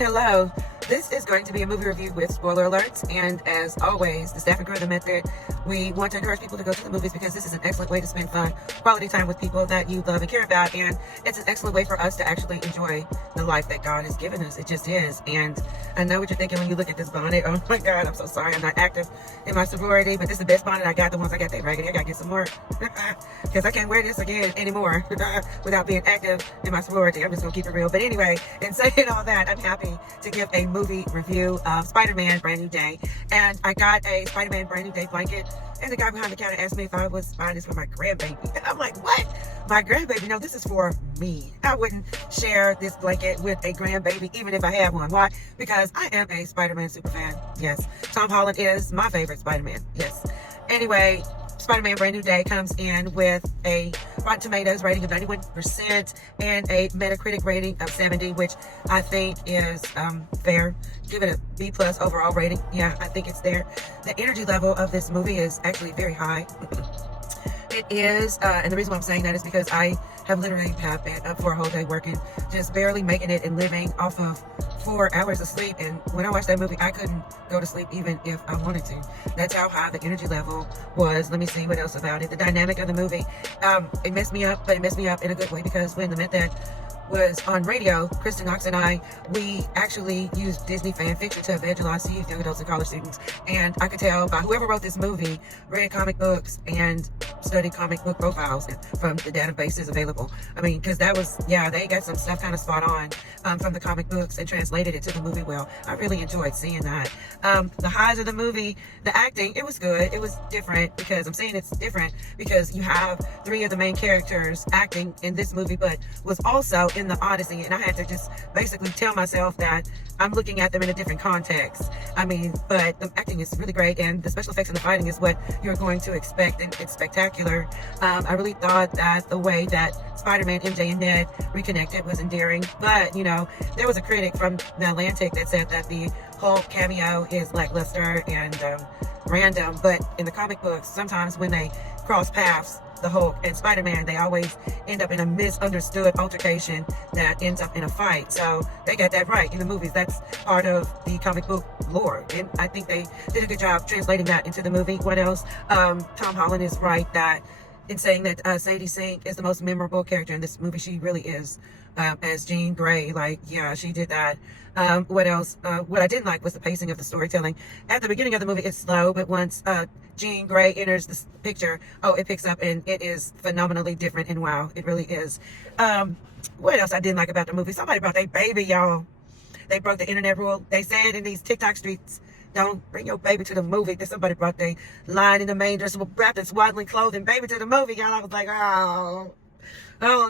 Hello, this is going to be a movie review with spoiler alerts, and as always, the staff and crew of the Method, we want to encourage people to go to the movies because this is an excellent way to spend fun, quality time with people that you love and care about, and it's an excellent way for us to actually enjoy the life that God has given us. It just is. And I know what you're thinking when you look at this bonnet. Oh my God, I'm so sorry I'm not active in my sorority, but this is the best bonnet I got. The ones I got, they raggedy. I gotta get some more because I can't wear this again anymore without being active in my sorority. I'm just gonna keep it real. But anyway, in saying all that, I'm happy to give a movie review of Spider-Man Brand New Day. And I got a Spider-Man Brand New Day blanket, and the guy behind the counter asked me if I was buying this for my grandbaby. And I'm like, what? My grandbaby? No, this is for me. I wouldn't share this blanket with a grandbaby, even if I had one. Why? Because I am a Spider-Man superfan. Yes. Tom Holland is my favorite Spider-Man. Yes. Anyway, Spider-Man Brand New Day comes in with a Rotten Tomatoes rating of 91% and a Metacritic rating of 70, which I think is fair. Give it a B+ overall rating. Yeah, I think it's there. The energy level of this movie is actually very high. It is, and the reason why I'm saying that is because I have literally been up for a whole day working, just barely making it and living off of 4 hours of sleep. And when I watched that movie, I couldn't go to sleep even if I wanted to. That's how high the energy level was. Let me see what else about it. The dynamic of the movie, it messed me up, but it messed me up in a good way, because when the Method was on radio, Kristen Knox and I, we actually used Disney fan fiction to evangelize to youth, young adults, and college students. And I could tell by whoever wrote this movie read comic books and studied comic book profiles from the databases available. I mean, because that was, yeah, they got some stuff kind of spot on from the comic books and translated it to the movie well. I really enjoyed seeing that. The highs of the movie, the acting, it was good. It was different, because I'm saying it's different because you have 3 of the main characters acting in this movie, but was also in the Odyssey, and I had to just basically tell myself that I'm looking at them in a different context. I mean, but the acting is really great, and the special effects and the fighting is what you're going to expect, and it's spectacular. I really thought that the way that Spider-Man, MJ, and Ned reconnected was endearing, but you know, there was a critic from The Atlantic that said that the Hulk cameo is lackluster and random, but in the comic books, sometimes when they cross paths, the Hulk and Spider-Man, they always end up in a misunderstood altercation that ends up in a fight. So they got that right in the movies. That's part of the comic book lore, and I think they did a good job translating that into the movie. What else? Tom Holland is right that in saying that Sadie Sink is the most memorable character in this movie. She really is, as Jean Grey. Like, yeah, she did that. What else? What I didn't like was the pacing of the storytelling. At the beginning of the movie, it's slow, but once Jean Grey enters this picture, oh, it picks up, and it is phenomenally different, and wow, it really is. What else I didn't like about the movie? Somebody brought their baby, y'all. They broke the internet rule. They said in these TikTok streets, don't bring your baby to the movie. That somebody brought their line in the main dress, wrapped in swaddling clothing, baby to the movie, y'all. I was like, oh no.